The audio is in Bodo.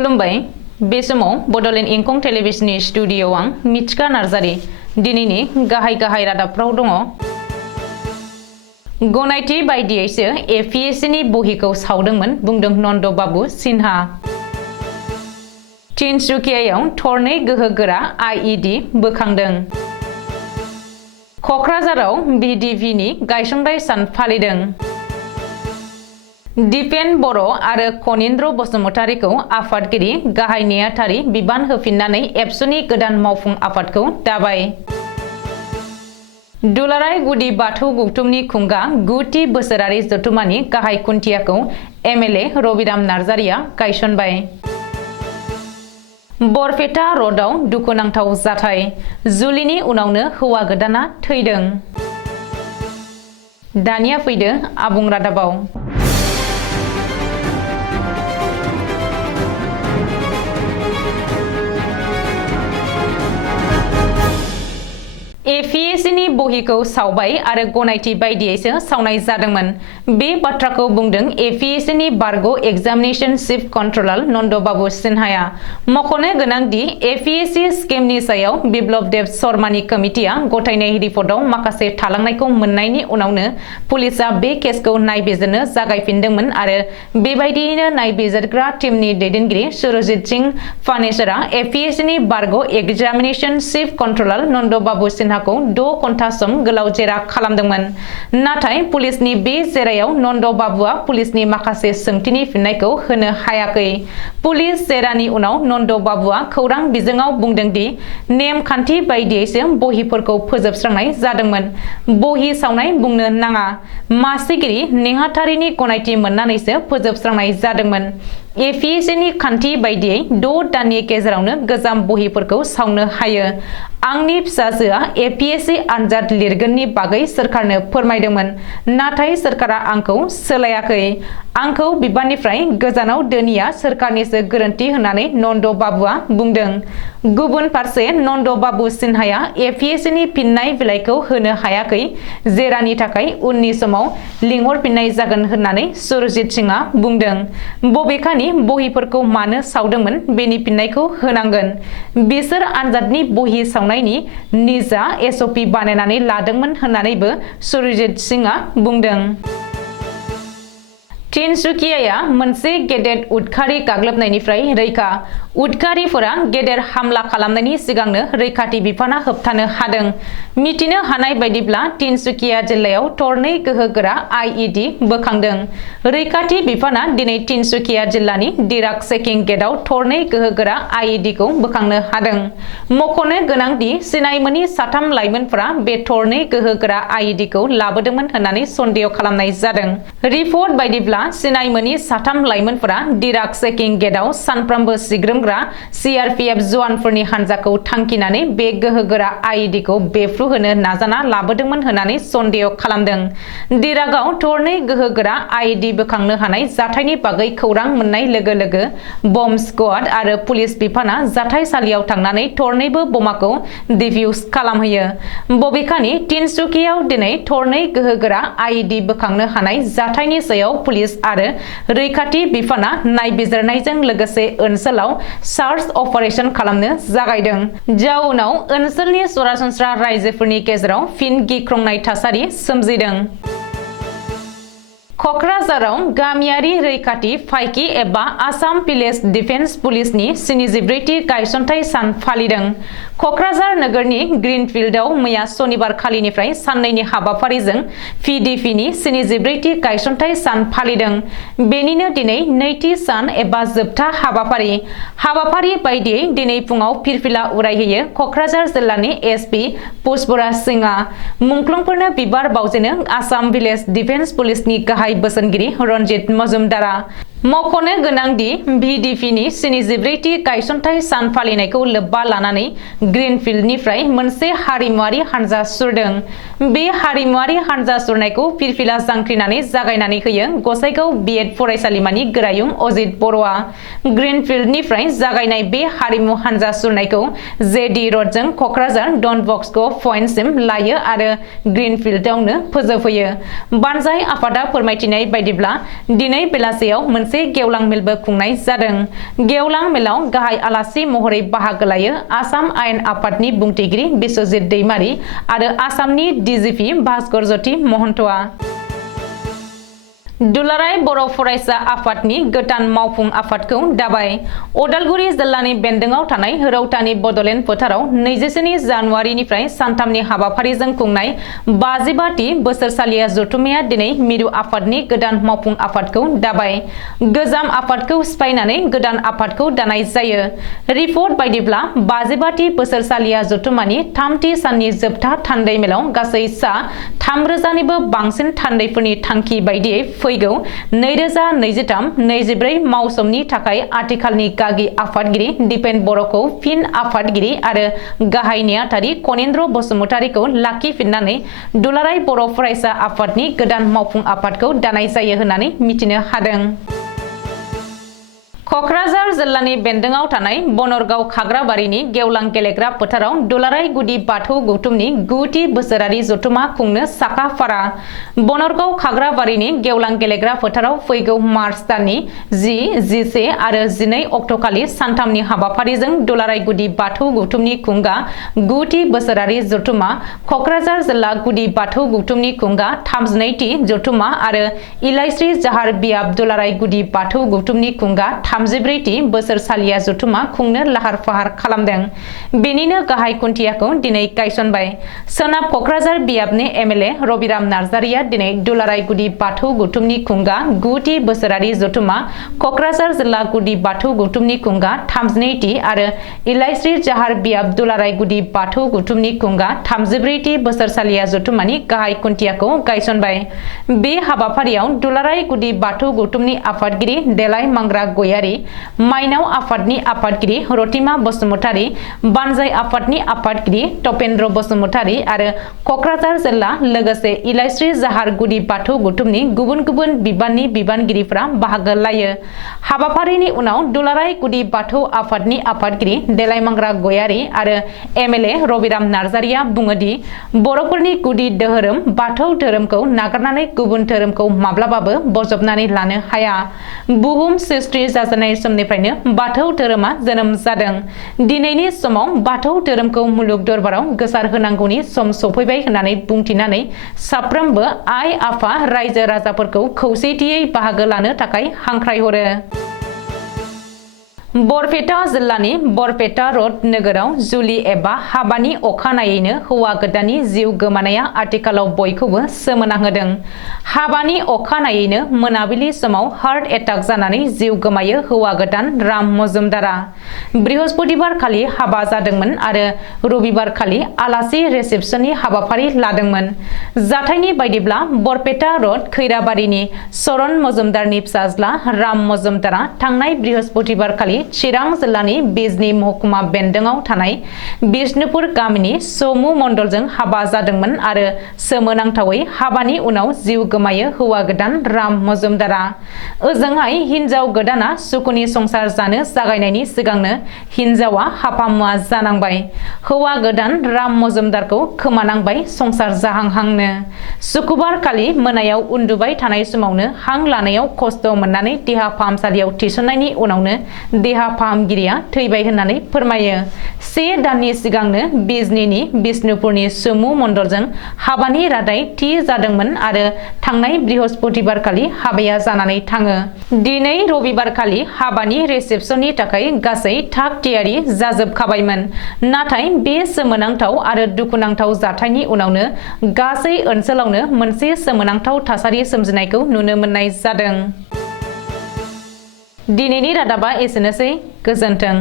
खुलुमबाय बे समाव बडोलेण्ड इंखं टेलिभिजननि स्टुडिय'आव आं मिथिका नार्जारी दिनैनि गाहाय रादाबफ्राव दङ। गनायथि बायदियैसो एपीएससीनि बहिखौ सावदोंमोन बुंदों नन्द बाबु सिन्हा। तिनसुकियायाव थरनै गोहोगोरा आईईडी बोखांदों। कक्राझाराव बीडीपीनि गायसननाय सान फालिदों। दिपेन बर' आरो कनिन्द्र बसुमतारीखौ आफादगिरि गाहाय नेहाथारि बिबान होफिननानै एबसुनि गोदान मावफुं आफादखौ दाबाय। दुलाराय गुदि बाथौ गौथुमनि खुंगा 9थि बोसोरारि जथुमानि गाहाय खुन्थियाखौ एमएलए रबिराम नार्जारिया गायसनबाय। बरपेटा र'डआव दुखुनांथाव जाथाय, जुलिनि उनावनो हौवा गोदाना थैदों। दानिया फैदो आबुं रादाबाव। एपीएससीनि बहिखौ सावबाय आरो गनायथि बायदियैसो सावनाय जादोंमोन। बे बाथ्राखौ बुंदों एपीएससीनि बारग' एग्जामिनेशन चिफ कन्ट्रलार नन्द बाबु सिन्हाया। मख'नो गोनां दि एपीएससी स्किमनि सायाव बिप्लब देब शर्मानि कमिटिया गथायनाय रिपर्टआव माखासे थालांनायखौ मोननायनि उनावनो पुलिसआ बे केसखौ नायबिजिरनो जागायफिनदोंमोन आरो बेबायदियैनो नायबिजिरग्रा टीमनि दैदेनगिरि सुरजित सिंह फानेसरा एपीएससीनि बारग' एग्जामिनेशन चिफ कन्ट्रलार नन्द बाबु सिन्हा 6 घन्टा सम गोलाव जेरा खालामदोंमोन। नाथाय पुलिसनि बे जेरायाव नन्द बाबुआ पुलिसनि माखासे सोंथिनि फिननायखौ होनो हायाखै। पुलिस जेरानि उनाव नन्द बाबुआ खौरां बिजोङाव बुंदों दि नेमखान्थि बायदियैसो बहिफोरखौ फोजोबस्रांनाय जादोंमोन। बहि सावनाय बुंनो नाङा, मासिगिरि नेहाथारिनि गनायथि मोननानैसो फोजोबस्रांनाय जादोंमोन। एपीएससीनि खान्थि बायदियै 6 दाननि गेजेरावनो गोजाम बहिफोरखौ सावनो हायो। आंनि फिसाजोआ एपीएससी आनजाद लिरगोननि बागै सोरखारनो फोरमायदोंमोन, नाथाय सोरखारा आंखौ सोलायाखै। आंखौ बिबाननिफ्राय गोजानाव दोनिया सोरखारनिसो गोरोन्थि होननानै नन्द बाबुआ बुंदों। गुबुन फारसे नन्द बाबु सिन्हाया एपीएससीनि फिननाय बिलाइखौ होनो हायाखै। जेरानि थाखाय उननि समाव लिंहरफिननाय जागोन होननानै सुरजित सिंहआ बुंदों। बबेखानि बहिफोरखौ मानो सावदोंमोन बेनि फिननायखौ होनांगोन। बिसोर आनजादनि बहि सावनायनि निजा एसओपि बानायनानै लादोंमोन होननानैबो सुरजित सिंहआ बुंदों। तिनसुकियाया मोनसे गेदेर उदखारि गाग्लोबनायनिफ्राय रैखा। उदखारिफोरा गेदेर हामला खालामनायनि सिगांनो रैखाथि बिफाना होबथानो हादों। मिथिनो हानाय बायदिब्ला तिनसुकिया जिल्लायाव थरनै गोहोगोरा आईईडी बोखांदों। रैखाथि बिफाना दिनै तिनसुकिया जिल्लानि दिराक चेकिं गेटआव थरनै गोहोगोरा आईईडीखौ बोखांनो हादों। मख'नो गोनां दि सिनाय मोनि 3 लाइमोनफोरा बे थरनै गोहोगोरा आईईडीखौ लाबोदोंमोन होननानै सन्देह खालामनाय जादों। रिपर्ट बायदिब्ला सिनाय मोनि 3 लाइमोनफोरा दिराक चेकिं गेटआव सानफ्रोमबो सिग्रोमग्रा सीआरपीएफ जवानफोरनि हानजाखौ थांखिनानै बे गोहोगोरा आईईडीखौ बेफ्रुहोनो नाजाना लाबोदोंमोन होननानै सन्देह खालामदों। दिराकआव थरनै गोहोगोरा आईईडी बोखांनो हानाय जाथायनि बागै खौरां मोननाय लोगो लोगो बम्ब स्क्वाड आरो पुलिस बिफाना जाथायसालियाव थांनानै थरनैबो बमाखौ डिफ्यूज खालामहैयो। बबेखानि तिनसुकियाव दिनै थरनै गोहोगोरा आईईडी बोखांनो हानाय जाथायनि सायाव पुलिस आरो रैखाथि बिफाना नायबिजिरनायजों लोगोसे ओनसोलाव सार्च अपारेशन खालामनो जागायदों। जाउनाव ओनसोलनि सरासनस्रा रायजोफोरनि गेजेराव फिन गिख्रंनाय थासारि सोमजिदों। कक्राझाराव गामियारि रैखाथि फायखि एबा आसाम भिलेज डिफेन्स पुलिसनि 74थि गायसनथाय सान फालिदों। कक्राझार नोगोरनि ग्रीनफील्डआव मैया सनिबार खालिनिफ्राय साननैनि हाबाफारिजों पीडीपीनि 74थि गायसनथाय सान फालिदों। बेनिनो दिनै नैथि सान एबा जोबथा हाबाफारि। हाबाफारि बायदियै दिनै फुङाव फिरफिला उरायहोयो कक्राझार जिल्लानि एसपी पुष्पराज सिंहआ। मुंख्लंफोरनो बिबार बावजेनो आसाम भिलेज डिफेन्स पुलिसनि गाहाय बोसोनगिरि रनजित मजुमदारा। मख'नो गोनां दि बीडीपीनि 74थि गायसनथाय सान फालिनायखौ लोब्बा लानानै ग्रीनफील्डनिफ्राय मोनसे हारिमुआरि हानजा सुरदों। बे हारिमुआरि हानजा सुरनायखौ फिरफिला जांख्रिनानै जागायनानै होयो गसाइगाव बीएड फरायसालिमानि गोरायुं अजित बर'आ। ग्रीनफील्डनिफ्राय जागायनाय बे हारिमु हानजा सुरनायखौ जेडी रडजों कक्राझार डन बस्क' पइन्टसिम लायो आरो ग्रीनफील्डआवनो फोजोबहैयो। बानजाय आफादा फोरमायथिनाय बायदिब्ला दिनै बेलासियाव मोनसे मोनसे गेवलां मेलबो खुंनाय जादों। गेवलां मेलाव गाहाय आलासि महरै बाहागो लायो आसाम आयेन आफादनि बुंथिगिरि बिश्वजित दैमारी आरो आसामनि डिजिपि भास्कर ज्योति महन्तआ। दुलाराय बर' फरायसा आफादनि गोदान मावफुं आफादखौ दाबाय। उदालगुरि जिल्लानि बेन्दोंआव थानाय रौतानि बडलेण्ड फोथाराव 24 जानुवारिनिफ्राय सानथामनि हाबाफारिजों खुंनाय 55थि बोसोरसालिया जथुम्माया दिनै मिरु आफादनि गोदान मावफुं आफादखौ दाबाय। गोजाम आफादखौ सिफायनानै गोदान आफादखौ दानाय जायो। रिपर्ट बायदिब्ला 55थि बोसोरसालिया जथुम्मानि थामथि साननि जोबथा थान्दै मेलाव गासै सा 3000निबो बांसिन थान्दैफोरनि थांखि बायदियै फैगौ 2023-24 मावसोमनि थाखाय आथिखालनि गागि आफादगिरि दिपेन बर'खौ फिन आफादगिरि आरो गाहाय नेहाथारि कनेन्द्र बसुमतारीखौ लाखिफिननानै दुलाराय बर' फरायसा आफादनि गोदान मावफुं आफादखौ दानाय जायो होननानै मिथिनो हादों। क'क्राझार जिल्लानि बेन्दोंआव थानाय बनरगाव खाग्राबारिनि गेवलां गेलेग्रा फोथाराव दुलाराय गुदि बाथौ गौथुमनि 9थि बोसोरारि जथुम्मा खुंनो साखा-फारा। बनरगाव खाग्राबारिनि गेवलां गेलेग्रा फोथाराव फैगौ मार्च दाननि 10, 11 आरो 12 अक्ट'खालि सानथामनि हाबाफारिजों दुलाराय गुदि बाथौ गौथुमनि खुंगा 9थि बोसोरारि जथुम्मा, क'क्राझार जिल्ला गुदि बाथौ गौथुमनि खुंगा 32थि जथुम्मा आरो इलाइस्रि जाहार बियाब दुलाराय गुदि बाथौ गौथुमनि खुंगा 34थि बोसोरसालिया जथुम्मा खुंनो लाहार-फाहार खालामदों। बेनिनो गाहाय खुन्थियाखौ दिनै गायसनबाय। सोनाब क'क्राझार बियाबनि एमएलए रबिराम नार्जारिया दिनै दुलाराय गुदि बाथौ गौथुमनि खुंगा 9थि बोसोरारि जथुम्मा, क'क्राझार जिल्ला गुदि बाथौ गौथुमनि खुंगा 32थि आरो इलाइस्रि जाहार बियाब दुलाराय गुदि बाथौ गौथुमनि खुंगा 34थि बोसोरसालिया जथुम्मानि गाहाय खुन्थियाखौ गायसनबाय। बे हाबाफारियाव दुलाराय गुदि बाथौ गौथुमनि आफादगिरि देलाय मांग्रा गयारि, माइनाव आफादनि आफादगिरि रतिमा बसुमतारी, बानजाय आफादनि आफादगिरि तपेन्द्र बसुमतारी आरो क'क्राझार जिल्ला लोगोसे इलाइस्रि जाहार गुदि बाथौ गौथुमनि गुबुन गुबुन बिबाननि बिबानगिरिफोरा बाहागो लायो। हाबाफारिनि उनाव दुलाराय गुदि बाथौ आफादनि आफादगिरि देलायमांग्रा गयारि आरो एमएलए रबिराम नार्जारिया बुङोदि बर'फोरनि गुदि धोरोम बाथौ धोरोमखौ नागारनानै गुबुन धोरोमखौ माब्लाबाबो बजबनानै लानो हाया। बुहुम सृष्टि जाजेननाय समनिफ्रायनो बाथौ धोरोमा जोनोम जादों। दिनैनि समाव बाथौ धोरोमखौ मुलुग दरबाराव गोसार होनांगौनि सम सफैबाय होननानै बुंथिनानै साफ्रोमबो आइ-आफा रायजो राजाफोरखौ खौसेथियै बाहागो लानो थाखाय हांख्रायहरो। बरपेटा जिल्लानि बरपेटा रड नोगोराव जुलि एबा हाबानि अखानायैनो हौवा गोदाननि जिउ गोमानाया आथिखालाव बयखौबो सोमोनांहोदों। हाबानि अखानायैनो मोनाबिलि समाव हार्ट एटाक जानानै जिउ गोमायो हौवा गोदान राम मजुमदारा। बृहस्पतिबार खालि हाबा जादोंमोन आरो रबिबार खालि आलासि रिसेपसननि हाबाफारि लादोंमोन। जाथायनि बायदिब्ला बरपेटा रड खैराबारिनि चरण मजुमदारनि फिसाज्ला राम मजुमदारा थांनाय बृहस्पतिबार खालि चिरां जिल्लानि बिजनी महकुमा बेन्दोंआव थानाय बिष्णुपुर गामिनि समु मण्डलजों हाबा जादोंमोन आरो सोमोनांथावै हाबानि उनाव जिउ गोमायो हौवा गोदान राम मजुमदारा। ओजोंहाय हिनजाव गोदाना सुखुनि संसार जानो जागायनायनि सिगांनो हिनजावा हाफामुवा जानांबाय। हौवा गोदान राम मजुमदारखौ खोमानांबाय संसार जाहांहांनो। शुक्रबार खालि मोनायाव उन्दुबाय थानाय समावनो हां लानायाव खस्थ' मोननानै देहा फाहामसालियाव थिसननायनि उनावनो देहा फाहामगिरिया थैबाय होननानै फोरमायो। 1 दाननि सिगांनो बिजनीनि बिष्णुपुरनि सुमु मण्डलजों हाबानि रादाय थि जादोंमोन आरो थांनाय बृहस्पतिबार खालि हाबाया जानानै थाङो। दिनै रबिबार खालि हाबानि रिसेपसननि थाखाय गासै थाग थियारि जाजोबखाबायमोन। नाथाय बे सोमोनांथाव आरो दुखुनांथाव जाथायनि उनावनो गासै ओनसोलावनो मोनसे सोमोनांथाव थासारि सोमजिनायखौ नुनो मोननाय जादों। दिनैनि रादाबा एसेनोसै। गोजोन्थों।